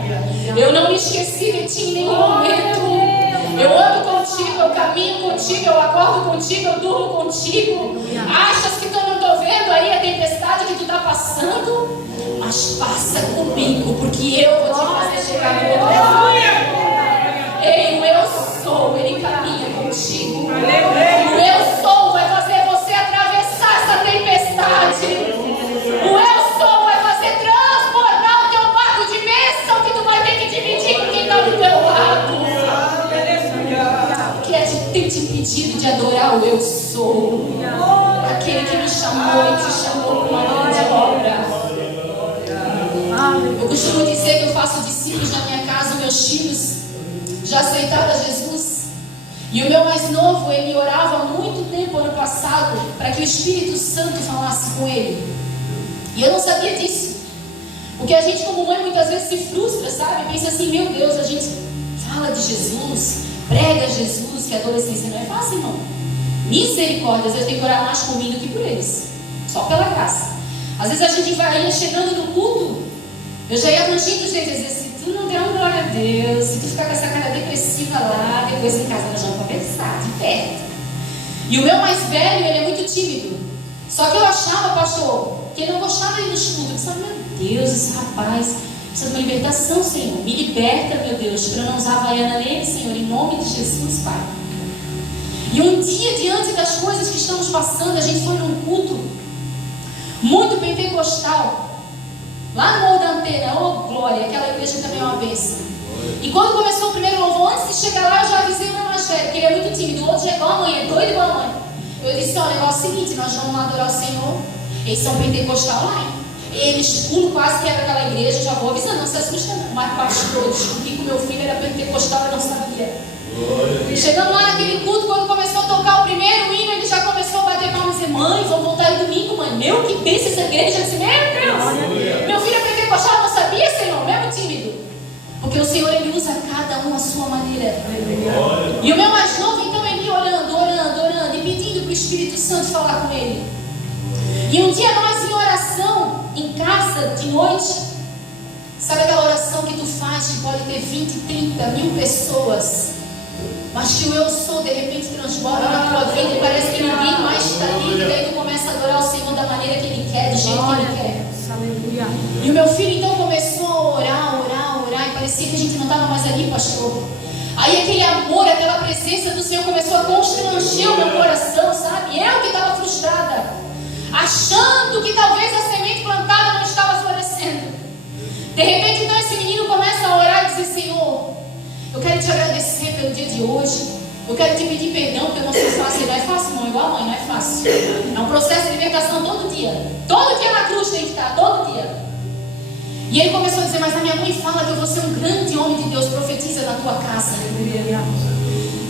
Eu não me esqueci de ti em nenhum momento. Eu ando contigo, eu caminho contigo, eu acordo contigo, eu durmo contigo. Achas que tu não estou vendo aí a tempestade que tu está passando? Mas passa comigo, porque eu vou te fazer chegar no outro lado. Ei, o eu sou, ele caminha contigo. O eu sou vai fazer você atravessar essa tempestade. O eu sou vai fazer transbordar o teu barco de bênção que tu vai ter que dividir com quem está do teu lado. Que é tem te impedido de adorar o eu sou. Aquele que me chamou e te chamou para uma grande obra. Eu costumo dizer que eu faço discípulos na minha casa, meus filhos já aceitaram a Jesus. E o meu mais novo, ele orava há muito tempo, ano passado, para que o Espírito Santo falasse com ele. E eu não sabia disso. Porque a gente, como mãe, muitas vezes se frustra, sabe? Pensa assim, meu Deus, a gente fala de Jesus, prega Jesus, que a adolescência não é fácil, irmão. Misericórdia, às vezes tem que orar mais por mim do que por eles. Só pela graça. Às vezes a gente vai chegando no culto, eu já ia rangindo, gente, às vezes, se tu não der uma glória a Deus, se tu ficar com essa cara depressiva lá, depois em casa nós vamos conversar, de perto. E o meu mais velho, ele é muito tímido. Só que eu achava, pastor, que ele não gostava de ir nos cultos. Eu pensava, meu Deus, esse rapaz precisa de uma libertação, Senhor. Me liberta, meu Deus, para eu não usar a havaiana nele, Senhor, em nome de Jesus, Pai. E um dia, diante das coisas que estamos passando, a gente foi num culto muito pentecostal, lá no Morro da Antena, oh glória, aquela igreja também é uma bênção. E quando começou o primeiro louvor, antes de chegar lá, eu já avisei o meu mais velho, porque ele é muito tímido, o outro já é igual a mãe, é doido igual a mãe. Eu disse, olha, o negócio é o seguinte, nós vamos lá adorar o Senhor, eles são pentecostal lá, hein? Eles pulam, quase quebra aquela igreja, eu já vou avisando, não se assusta não. Mas pastor, descobri que o meu filho era pentecostal, eu não sabia. Chegando lá naquele culto, quando começou a tocar o primeiro hino, ele já começou a bater palmas e dizer, mãe, vamos voltar aí domingo, mãe. Meu, que pensa essa igreja? Eu disse, meu Deus, meu filho é pentecostal, eu não sabia, Senhor, mesmo tímido. Porque o Senhor, ele usa cada um à sua maneira. E o meu mais novo, então, ele orando, e pedindo para o Espírito Santo falar com ele. E um dia nós, em oração, em casa, de noite, sabe aquela oração que tu faz, que pode ter 20, 30 mil pessoas, mas que o eu sou, de repente, transborda na tua vida e parece que ninguém mais está ali, e daí tu começa a adorar o Senhor da maneira que Ele quer, do jeito que Ele quer. E o meu filho, então, começou a orar, e parecia que a gente não estava mais ali, pastor. Aí aquele amor, aquela presença do Senhor começou a constranger o meu coração, sabe? Eu que estava frustrada, achando que talvez a semente plantada não estava florescendo. De repente, então, esse menino começa a orar e dizer, Senhor, eu quero te agradecer pelo dia de hoje. Eu quero te pedir perdão, porque eu não sou fácil. Não é fácil, não, igual a mãe, não é fácil. É um processo de libertação todo dia. Todo dia na cruz tem que estar, todo dia. E ele começou a dizer, mas a minha mãe fala que eu vou ser um grande homem de Deus, profetiza na tua casa.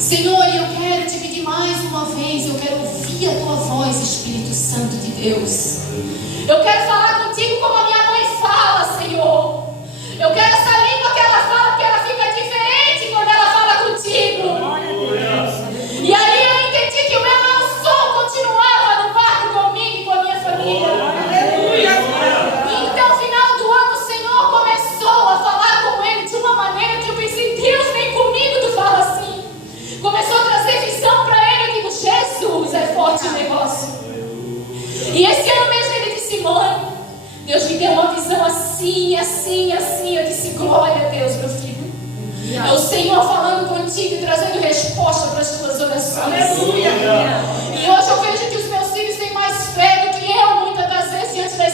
Senhor, eu quero te pedir mais uma vez, eu quero ouvir a tua voz, Espírito Santo de Deus. Eu quero falar contigo como a minha mãe fala, Senhor. Eu quero essa língua que ela fala, porque ela fica diferente quando ela fala contigo. E aí eu entendi que o meu não som continuava no barco comigo e com a minha família. Então, final do ano, o Senhor começou a falar com ele de uma maneira que eu pensei, Deus, nem comigo tu fala assim. Começou a trazer visão para ele. Eu digo, Jesus, é forte o negócio. E esse ano mesmo ele disse, mãe, Deus me deu uma visão assim, assim, assim. Eu disse, glória a Deus, meu filho. É o Senhor falando contigo e trazendo resposta para as tuas orações. E hoje eu vejo que os meus filhos têm mais fé do que eu, muitas das vezes, diante das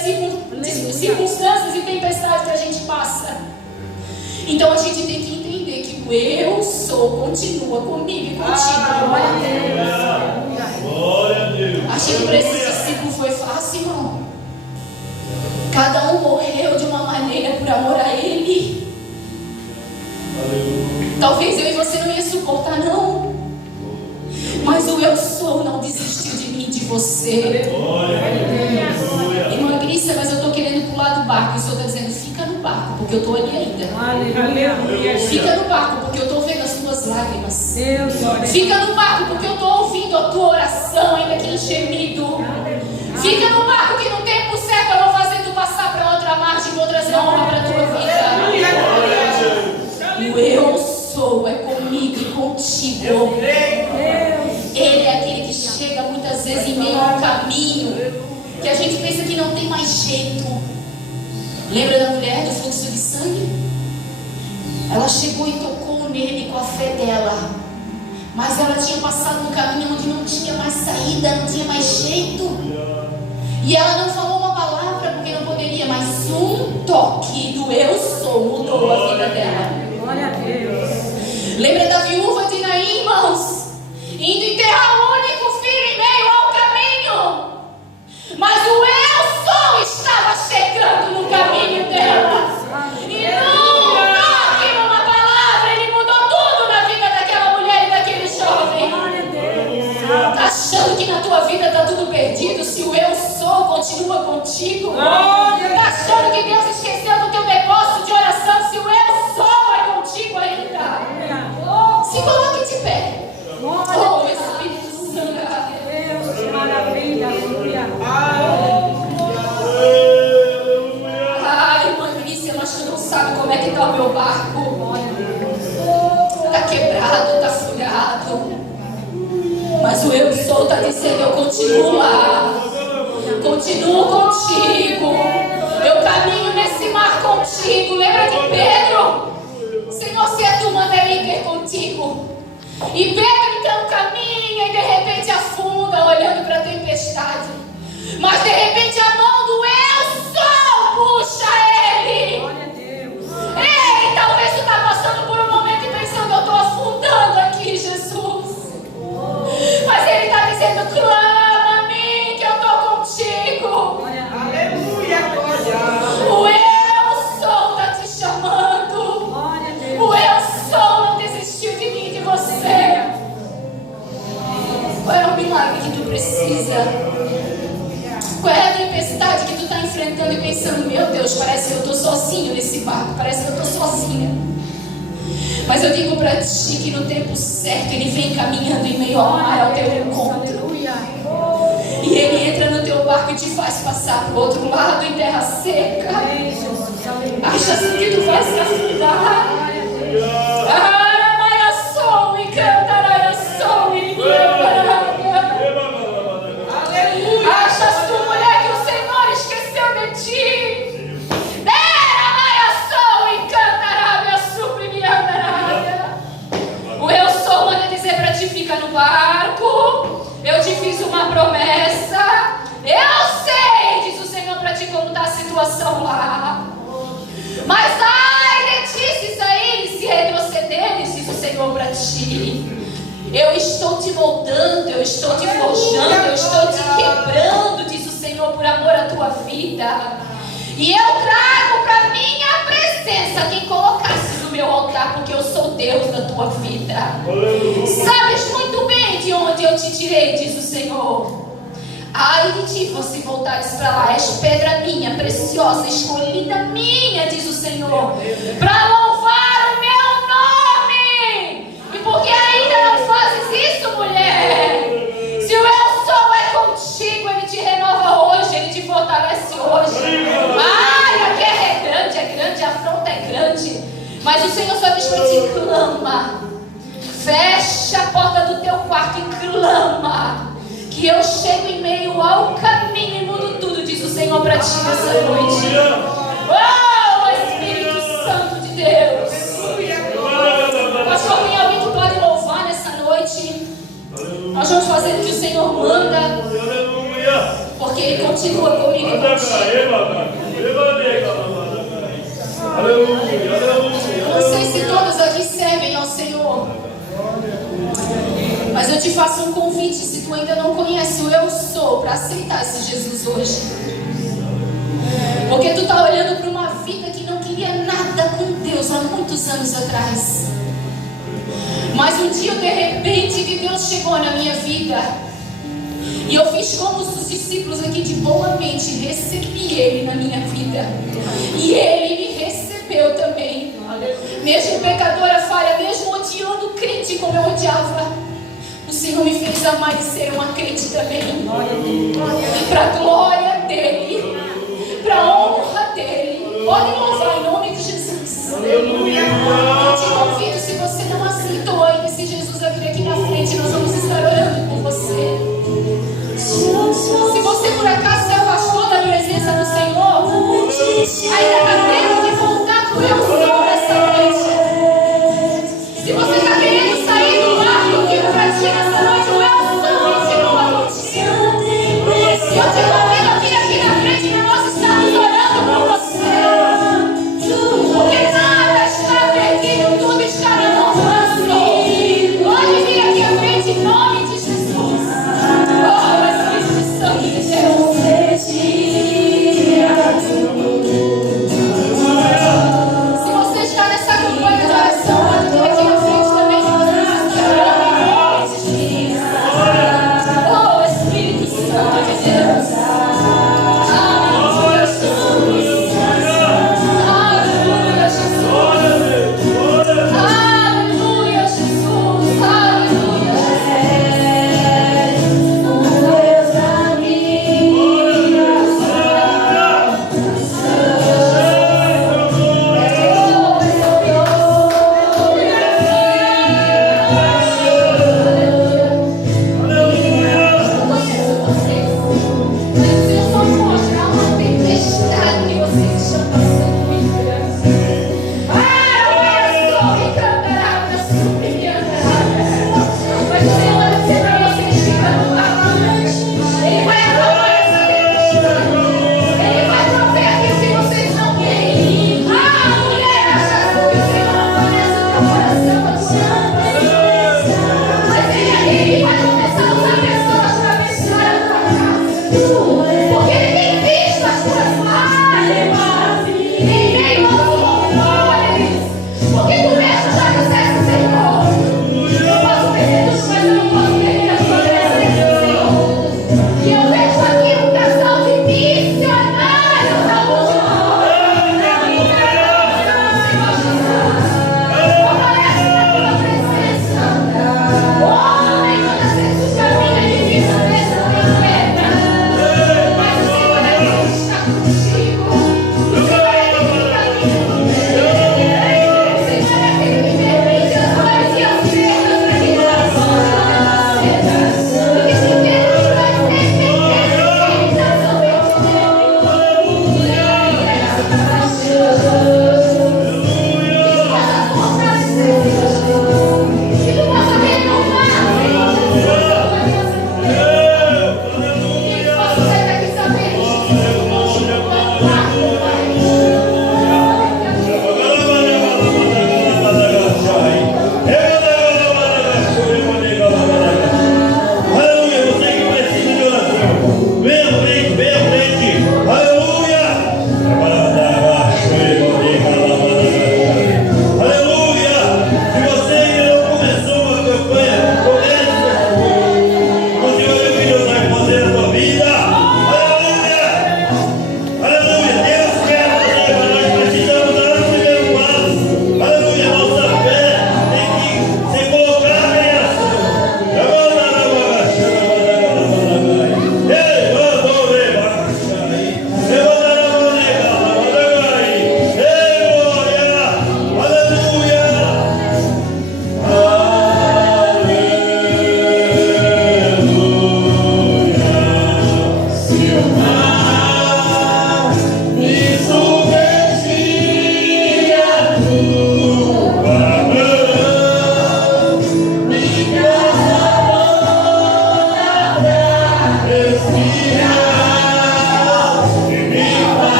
circunstâncias e tempestades que a gente passa. Então a gente tem que entender que o eu sou continua comigo e contigo. Glória a Deus. Achei que para esse discípulo foi fácil, irmão. Cada um morreu de uma maneira por amor a ele. Talvez eu e você não ia suportar, não. Mas o eu sou não desistiu de mim, de você. Irmã Grícia, mas eu estou querendo pular do barco. E o Senhor está dizendo, fica no barco, porque eu estou ali ainda. Fica no barco, porque eu estou vendo as tuas lágrimas. Fica no barco, porque eu estou ouvindo a tua oração, ainda que em gemido. Fica no barco, que no tempo certo eu vou fazer tu passar para outra margem, vou trazer honra para a tua vida. O eu sou é comigo e contigo. Ele é aquele que chega muitas vezes em meio ao caminho que a gente pensa que não tem mais jeito. Lembra da mulher do fluxo de sangue? Ela chegou e tocou nele com a fé dela, mas ela tinha passado um caminho onde não tinha mais saída, não tinha mais jeito. E ela não falou uma palavra porque não poderia, mas um toque do eu sou mudou a vida dela. Glória a Deus. Lembra da viúva de Naim, irmãos? Indo enterrar o único filho em meio ao caminho. Mas o eu sou estava chegando no caminho dela. E num toque, numa palavra, ele mudou tudo na vida daquela mulher e daquele jovem. Tá achando que na tua vida tá tudo perdido se o eu sou continua contigo? Tá achando que Deus esqueceu do teu depósito de oração se o eu sou é contigo ainda? Se coloque de pé. Oh, Espírito Santo. Deus, maravilha, aleluia. Ai, irmã Grícia, mas tu não sabe como é que tá o meu barco. Tá quebrado, tá furado. Mas o eu sou tá dizendo, eu continuo lá. Continuo contigo. Eu caminho nesse mar contigo. Lembra de Pedro? Senhor, se é tu, manda eu ir contigo. E Pedro então caminha e de repente afunda, olhando para a tempestade. Mas de repente a mão do eu sou puxa ele. Ei, talvez tu está passando por um momento e pensando, eu estou afundando aqui, Jesus. Mas ele está dizendo, clama a mim que eu estou contigo. Aleluia, glória. O eu sou está te chamando. O eu sou não desistiu de mim, de você. Qual é o milagre que tu precisa? Qual é a tempestade que tu está enfrentando e pensando, meu Deus, parece que eu estou sozinho nesse barco, parece que eu estou sozinha. Mas eu digo para ti que no tempo certo Ele vem caminhando em meio ao mar ao teu encontro. E Ele entra no teu barco e te faz passar para o outro lado em terra seca. Acha assim que tu vai se afundar? Achas tu, mulher, que o Senhor esqueceu de ti? O eu sou manda dizer para ti, fica no barco. Eu te fiz uma promessa. Eu sei, diz o Senhor para ti, como está a situação lá. Mas ai de ti se sair e se retrocederes, diz o Senhor para ti. Eu estou te moldando, eu estou te forjando, eu estou te quebrando, diz o Senhor, por amor à tua vida. E eu trago para minha presença quem colocasse no do meu altar, porque eu sou Deus da tua vida. Sabes muito bem de onde eu te tirei, diz o Senhor. Ai de ti, se voltares para lá, és pedra minha, preciosa, escolhida minha, diz o Senhor, para louvar o meu nome. E porque ainda não fazes isso, mulher? Se o eu sou é contigo, Ele te renova hoje, Ele te fortalece hoje. Ai, a guerra é grande, a afronta é grande, mas o Senhor só diz para ti: clama, fecha a porta do teu quarto e clama, que eu chego em meio ao caminho e mudo tudo, diz o Senhor para ti nessa noite. Oh, Espírito Santo de Deus. Pastor, tem alguém que pode louvar nessa noite? Nós vamos fazer o que o Senhor manda, porque Ele continua comigo e contigo. Eu não sei se todos aqui servem ao Senhor, mas eu te faço um convite, se tu ainda não conhece o eu sou, para aceitar esse Jesus hoje. Porque tu está olhando para uma vida que não queria nada com Deus há muitos anos atrás. Mas um dia, de repente, que Deus chegou na minha vida, e eu fiz como os discípulos aqui de boa mente, recebi Ele na minha vida, e Ele me recebeu também. Mesmo pecadora, falha, mesmo odiando o crente como eu odiava, o Senhor me fez amar e ser uma crente também, para a glória dEle, para a honra dEle. Pode louvar em nome de Jesus. Aleluia. Eu te convido, se você não aceitou ainda esse Jesus a vir aqui na frente, nós vamos estar orando por você. Se você por acaso se afastou da presença do Senhor, ainda está tendo que voltar para o eu sou nessa noite. Se você está querendo sair do ar do que para ti nessa noite, o eu sou continua contigo. Eu te convido a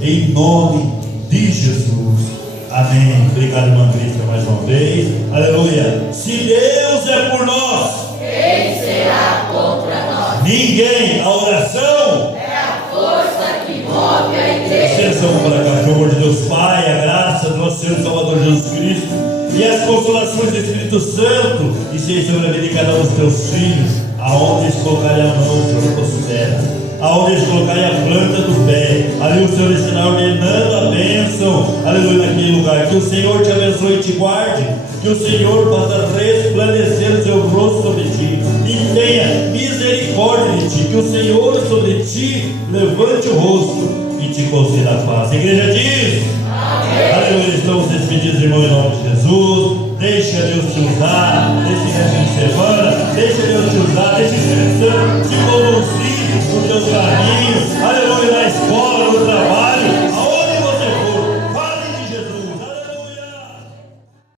Em nome de Jesus. Amém. Obrigado, irmã Cristo, mais uma vez. Aleluia. Se Deus é por nós, quem será contra nós? Ninguém. A oração é a força que move a igreja. Atenção para cá, pelo amor de Deus, Pai, a graça do nosso Senhor e Salvador Jesus Cristo e as consolações do Espírito Santo e seja sobre a vida de cada um dos teus filhos, aonde eles colocarem a mão, o Senhor prospera. Aonde eles colocarem a planta do pé, ali o Senhor estará ordenando a bênção, aleluia, naquele lugar. Que o Senhor te abençoe e te guarde, que o Senhor faça resplandecer o seu rosto sobre ti e tenha misericórdia de ti, que o Senhor sobre ti levante o rosto e te conceda a paz. A igreja diz: amém. Aleluia. Estamos despedidos, irmão, em nome de Jesus. Deixa Deus te usar nesse resto de semana, deixa Deus te usar, deixa o Espírito Santo te